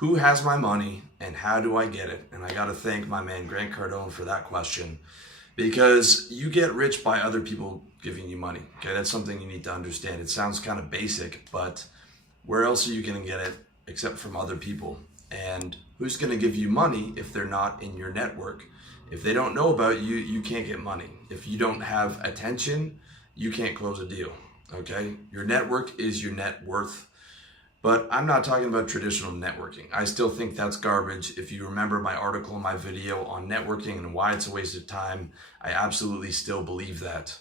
who has my money and how do I get it? And I got to thank my man Grant Cardone for that question, because you get rich by other people giving you money. Okay, that's something you need to understand. It sounds kind of basic, but where else are you going to get it except from other people? And who's going to give you money if they're not in your network? If they don't know about you, you can't get money. If you don't have attention, you can't close a deal. Okay, your network is your net worth. But I'm not talking about traditional networking. I still think that's garbage. If you remember my article and my video on networking and why it's a waste of time, I absolutely still believe that.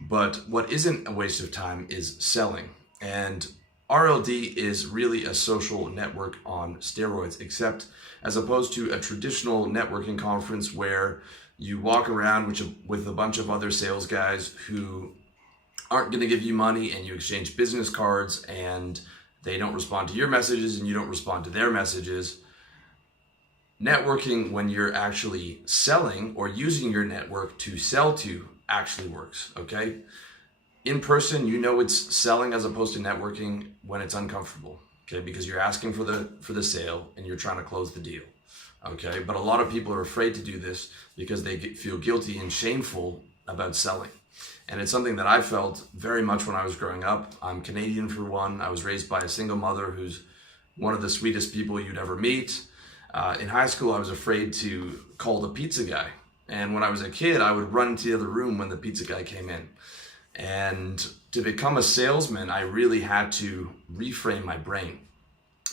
But what isn't a waste of time is selling. And RLD is really a social network on steroids, except as opposed to a traditional networking conference where you walk around with a bunch of other sales guys who aren't going to give you money, and you exchange business cards and they don't respond to your messages and you don't respond to their messages. Networking, when you're actually selling or using your network to sell to, actually works, okay? In person, you know it's selling as opposed to networking when it's uncomfortable, okay? Because you're asking for the sale and you're trying to close the deal, okay? But a lot of people are afraid to do this because they feel guilty and shameful about selling. And it's something that I felt very much when I was growing up. I'm Canadian for one. I was raised by a single mother who's one of the sweetest people you'd ever meet. In high school, I was afraid to call the pizza guy. And when I was a kid, I would run into the other room when the pizza guy came in. And to become a salesman, I really had to reframe my brain.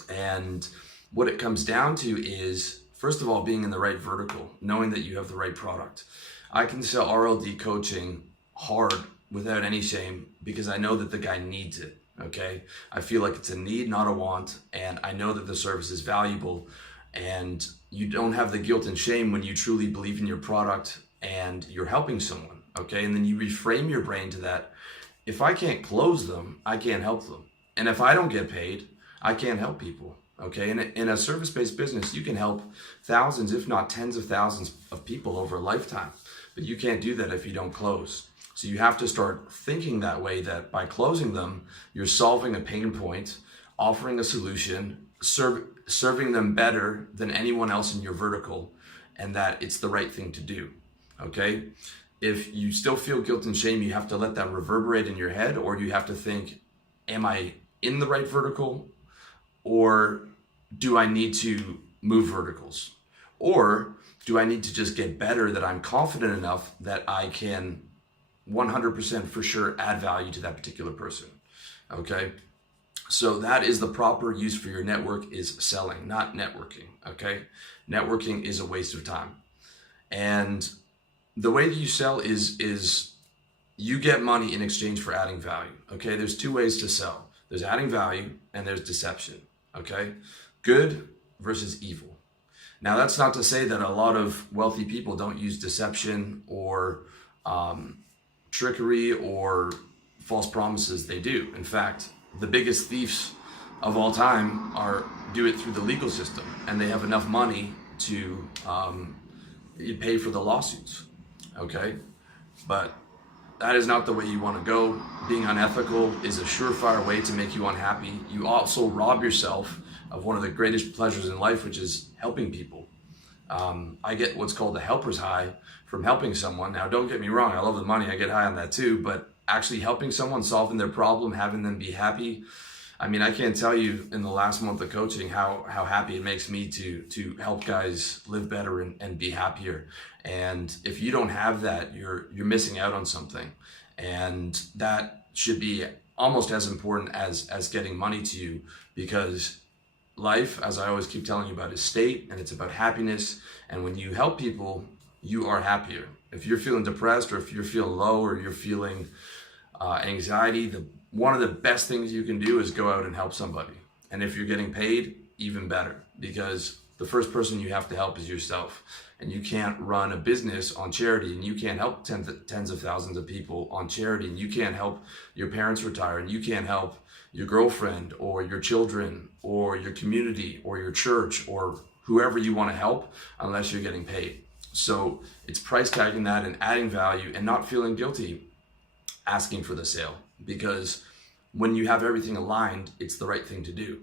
And what it comes down to is, first of all, being in the right vertical, knowing that you have the right product. I can sell RLD coaching hard without any shame because I know that the guy needs it, okay? I feel like it's a need, not a want, and I know that the service is valuable, and you don't have the guilt and shame when you truly believe in your product and you're helping someone, okay? And then you reframe your brain to that. If I can't close them, I can't help them. And if I don't get paid, I can't help people, okay? And in a service-based business, you can help thousands, if not tens of thousands of people over a lifetime, but you can't do that if you don't close. So you have to start thinking that way, that by closing them, you're solving a pain point, offering a solution, serving them better than anyone else in your vertical, and that it's the right thing to do, okay? If you still feel guilt and shame, you have to let that reverberate in your head, or you have to think, am I in the right vertical, or do I need to move verticals? Or do I need to just get better, that I'm confident enough that I can 100% for sure add value to that particular person, okay? So that is the proper use for your network, is selling, not networking, okay? Networking is a waste of time. And the way that you sell is you get money in exchange for adding value, okay? There's two ways to sell. There's adding value and there's deception, okay? Good versus evil. Now, that's not to say that a lot of wealthy people don't use deception or trickery or false promises. They do. In fact, the biggest thieves of all time do it through the legal system, and they have enough money to pay for the lawsuits, okay? But that is not the way you want to go. Being unethical is a surefire way to make you unhappy. You also rob yourself of one of the greatest pleasures in life, which is helping people. I get what's called the helper's high from helping someone. Now, don't get me wrong, I love the money, I get high on that too, but actually helping someone, solving their problem, having them be happy. I mean, I can't tell you in the last month of coaching how happy it makes me to help guys live better and be happier. And if you don't have that, you're missing out on something. And that should be almost as important as getting money to you, because life, as I always keep telling you about, is state, and it's about happiness. And when you help people, you are happier. If you're feeling depressed, or if you're feeling low, or you're feeling anxiety, one of the best things you can do is go out and help somebody. And if you're getting paid, even better, because the first person you have to help is yourself. And you can't run a business on charity, and you can't help tens of thousands of people on charity, and you can't help your parents retire, and you can't help your girlfriend or your children or your community or your church or whoever you want to help unless you're getting paid. So it's price tagging that and adding value and not feeling guilty asking for the sale, because when you have everything aligned, it's the right thing to do.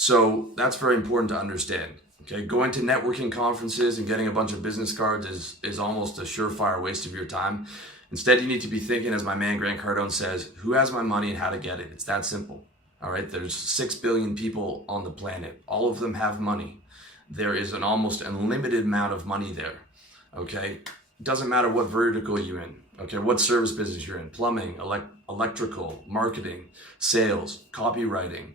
So that's very important to understand. Okay, going to networking conferences and getting a bunch of business cards is almost a surefire waste of your time. Instead, you need to be thinking, as my man Grant Cardone says, who has my money and how to get it. It's that simple. All right, there's 6 billion people on the planet. All of them have money. There is an almost unlimited amount of money there. Okay, it doesn't matter what vertical you're in. Okay, what service business you're in: plumbing, electrical, marketing, sales, copywriting,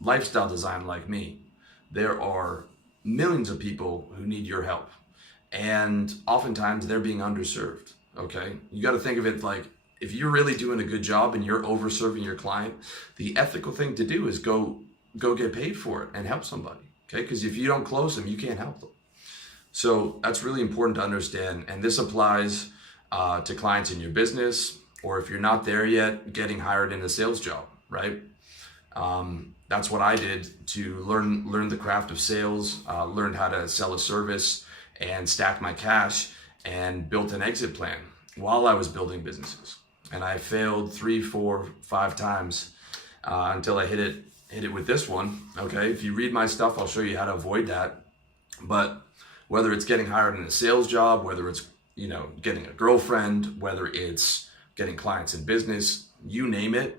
lifestyle design like me. There are millions of people who need your help, and oftentimes they're being underserved. Okay, you got to think of it like, if you're really doing a good job and you're overserving your client, the ethical thing to do is go get paid for it and help somebody. Okay, because if you don't close them, you can't help them. So that's really important to understand, and this applies to clients in your business, or if you're not there yet, getting hired in a sales job, right? That's what I did to learn the craft of sales, learned how to sell a service and stack my cash, and built an exit plan while I was building businesses. And I failed 3, 4, 5 times until I hit it with this one. Okay, if you read my stuff, I'll show you how to avoid that. But whether it's getting hired in a sales job, whether it's getting a girlfriend, whether it's getting clients in business, you name it,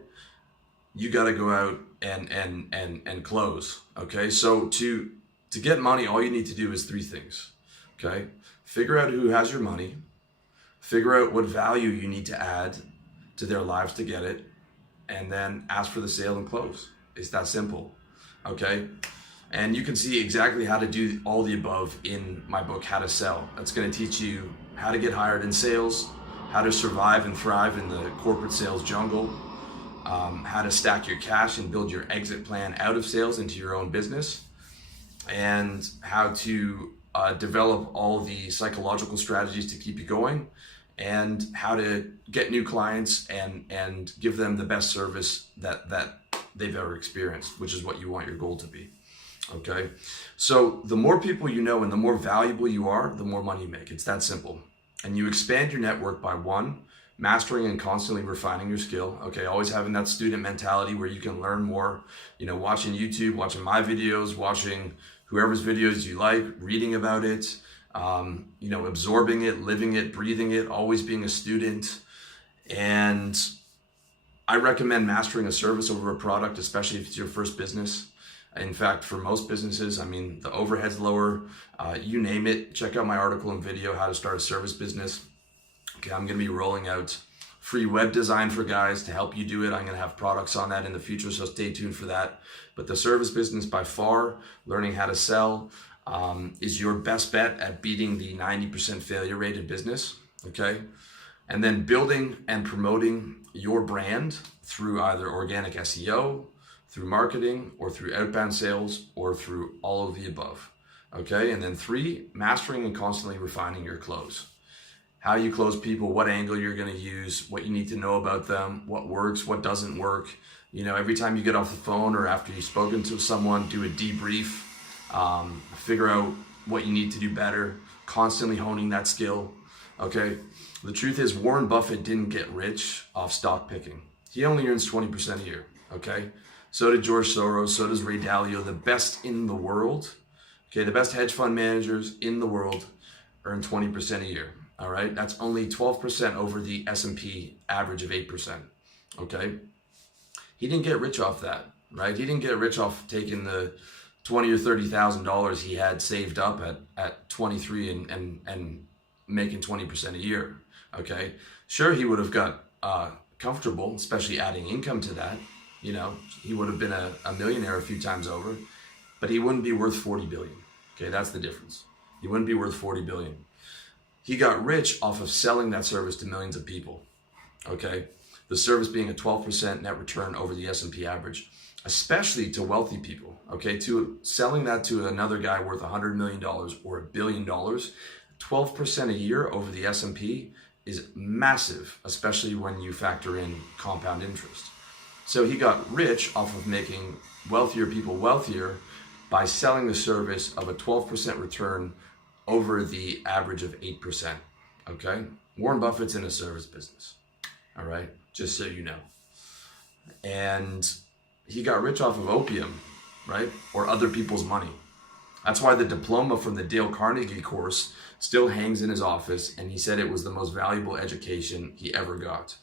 you got to go out and close. Okay, so to get money, all you need to do is 3 things. Okay, figure out who has your money, figure out what value you need to add to their lives to get it, and then ask for the sale and close. It's that simple. Okay, and you can see exactly how to do all the above in my book, How to Sell. That's going to teach you how to get hired in sales, how to survive and thrive in the corporate sales jungle, how to stack your cash and build your exit plan out of sales into your own business, and how to develop all the psychological strategies to keep you going, and how to get new clients and give them the best service that they've ever experienced, which is what you want your goal to be. Okay, so the more people you know and the more valuable you are, the more money you make. It's that simple. And you expand your network by 1, mastering and constantly refining your skill. Okay, always having that student mentality where you can learn more, watching YouTube, watching my videos, watching whoever's videos you like, reading about it, absorbing it, living it, breathing it, always being a student. And I recommend mastering a service over a product, especially if it's your first business. In fact, for most businesses, the overhead's lower, you name it. Check out my article and video, How to Start a Service Business. Okay, I'm going to be rolling out free web design for guys to help you do it. I'm going to have products on that in the future, so stay tuned for that. But the service business, by far, learning how to sell, is your best bet at beating the 90% failure rate in business. Okay, and then building and promoting your brand through either organic SEO, through marketing, or through outbound sales, or through all of the above. Okay, and then 3, mastering and constantly refining your close. How you close people, what angle you're going to use, what you need to know about them, what works, what doesn't work. Every time you get off the phone or after you've spoken to someone, do a debrief, figure out what you need to do better, constantly honing that skill. Okay, the truth is Warren Buffett didn't get rich off stock picking. He only earns 20% a year. Okay, so did George Soros, so does Ray Dalio, the best in the world. Okay, the best hedge fund managers in the world earn 20% a year. All right, that's only 12% over the S&P average of 8%. Okay, he didn't get rich off that, right? He didn't get rich off taking the $20,000 or $30,000 he had saved up at 23 and making 20% a year. Okay, sure, he would have got comfortable, especially adding income to that. He would have been a millionaire a few times over, but he wouldn't be worth 40 billion. Okay, that's the difference. He wouldn't be worth 40 billion. He got rich off of selling that service to millions of people. Okay, the service being a 12% net return over the S&P average, especially to wealthy people. Okay, to selling that to another guy worth $100 million or $1 billion, 12% a year over the S&P is massive, especially when you factor in compound interest. So he got rich off of making wealthier people wealthier by selling the service of a 12% return over the average of 8%. Okay, Warren Buffett's in a service business. All right, just so you know. And he got rich off of opium. right? Or other people's money. That's why the diploma from the Dale Carnegie course still hangs in his office, and he said it was the most valuable education he ever got.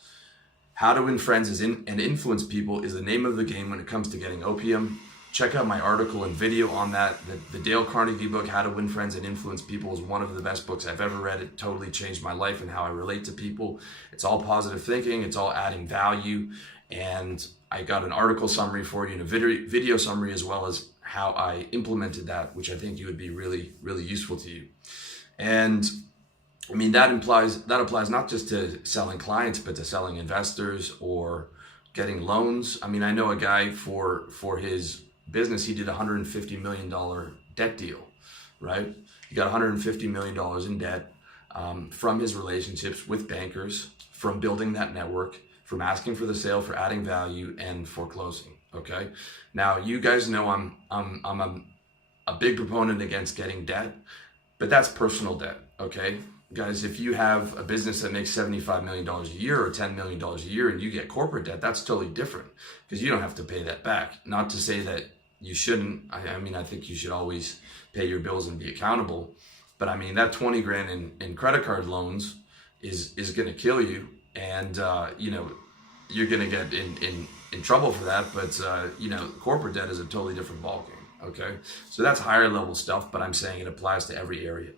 How to Win Friends and Influence People is the name of the game when it comes to getting opium. Check out my article and video on that. The Dale Carnegie book, How to Win Friends and Influence People, is one of the best books I've ever read. It totally changed my life and how I relate to people. It's all positive thinking. It's all adding value. And I got an article summary for you and a video summary, as well as how I implemented that, which I think you would be really, really useful to you. And I mean, that applies not just to selling clients, but to selling investors or getting loans. I mean, I know a guy for his business, he did $150 million debt deal, right? He got $150 million in debt from his relationships with bankers, from building that network, from asking for the sale, for adding value, and for closing. Okay. Now, you guys know I'm a big proponent against getting debt, but that's personal debt. Okay, guys, if you have a business that makes $75 million a year or $10 million a year and you get corporate debt, that's totally different, because you don't have to pay that back. Not to say that you shouldn't. I mean, I think you should always pay your bills and be accountable. But I mean, that 20 grand in credit card loans is going to kill you. And, you know, you're going to get in trouble for that. But, you know, corporate debt is a totally different ballgame. Okay. So that's higher level stuff, but I'm saying it applies to every area.